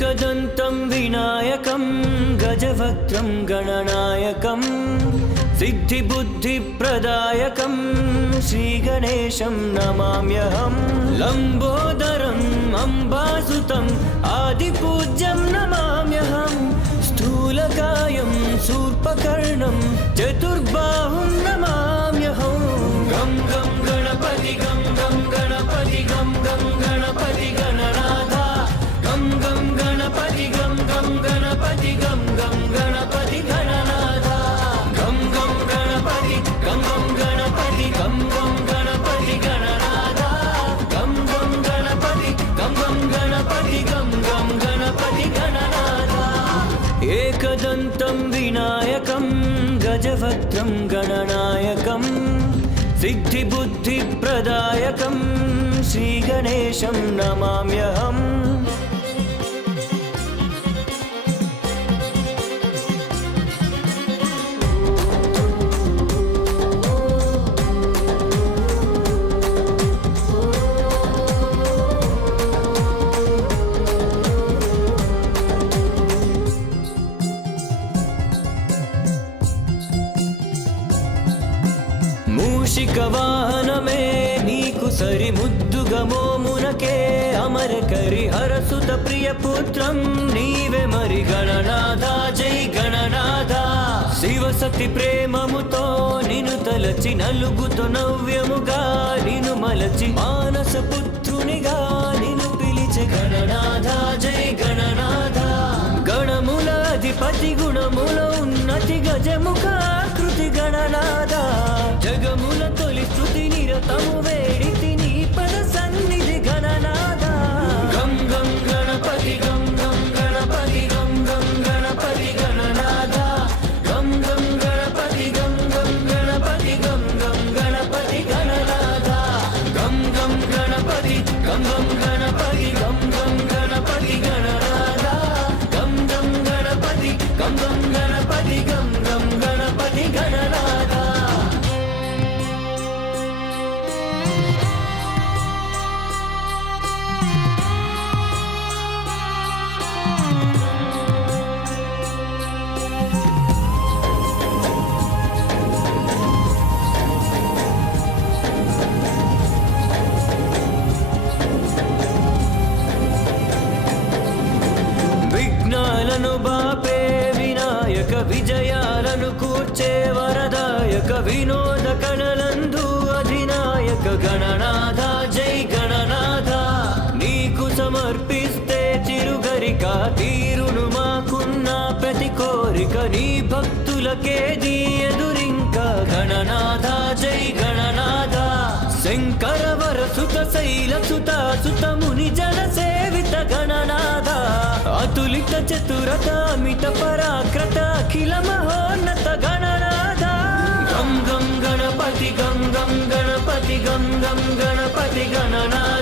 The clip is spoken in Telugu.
एकदन्तं विनायकं गजवक्त्रं गणनायकं सिद्धिबुद्धिप्रदायकं श्रीगणेशं नमाम्यहं। लम्बोदरम् अम्बासुतम् आदिपूज्यं नमाम्यहं। स्थूलकायं शूर्पकर्णं चतुर्बाहुं नमाम्यहं। गं गं गणपति गं गं गणपति गं गं गणपति गणनाथ। गं गं गणपति गं गं गणपति गं गं गणपति गणनाथ। गं गं गणपति गं गं गणपति गं गं गणपति गणनाथ। गं गं गणपति गं गं गणपति गं गं गणपति गणनाथ। एकदन्तं विनायकं गजवक्त्रं गणनायकं सिद्धिबुद्धिप्रदायकं श्रीगणेशं नमाम्यहम्। మూషికవాహనమే నీకు సరి ముద్దుగా మోమునకే అమరకరి హరసుత ప్రియ పుత్రం నీవే మరి గణనాథ జై గణనాథ। శివసతి ప్రేమముతో నిను తలచి నలుగుతో నవ్యముగా నిను మలచి మానస పుత్రునిగా నిను పిలిచే గణనాథ జై గణనాథ। గణముల అధిపతి గుణముల ఉన్నతి గజముఖాకృతి గణనాథ। జగముల తొలి స్తుతి నిరతము వేడితి నీ పద సన్నిధి గణనాథ। గం గం గణపతి గం గం గణపతి గం గం గణపతి గణనాథ। గం గం గణపతి గం గం గణపతి గం గం గణపతి గణనాథ। గం గం గణపతి గం గం గణపతి గం గం గణపతి గణనాథ। గం గం గణపతి గం గం గణపతి గం గం గణపతి గణనాథ। విఘ్నాలను బాపే వినాయక విజయాలను కూర్చే వరదాయక వినోద కళలందు అధినాయక గణనాథ జై గణనాథ। నీకు సమర్పిస్తే చిరుగరిక తీరును మాకున్న ప్రతి కోరిక నీ భక్తులకేది ఎదురింక గణనాథ జై గణనాథ। శంకర వరసుత శైల సుత సుత ముని జన సేవిత గణనాథ। అతులిత చతురత అమిత పరాక్రత అఖిల మహోన్నత గణనాథ। గం గం గణపతి గం గం గణపతి గం గం గణపతి గణనాథ।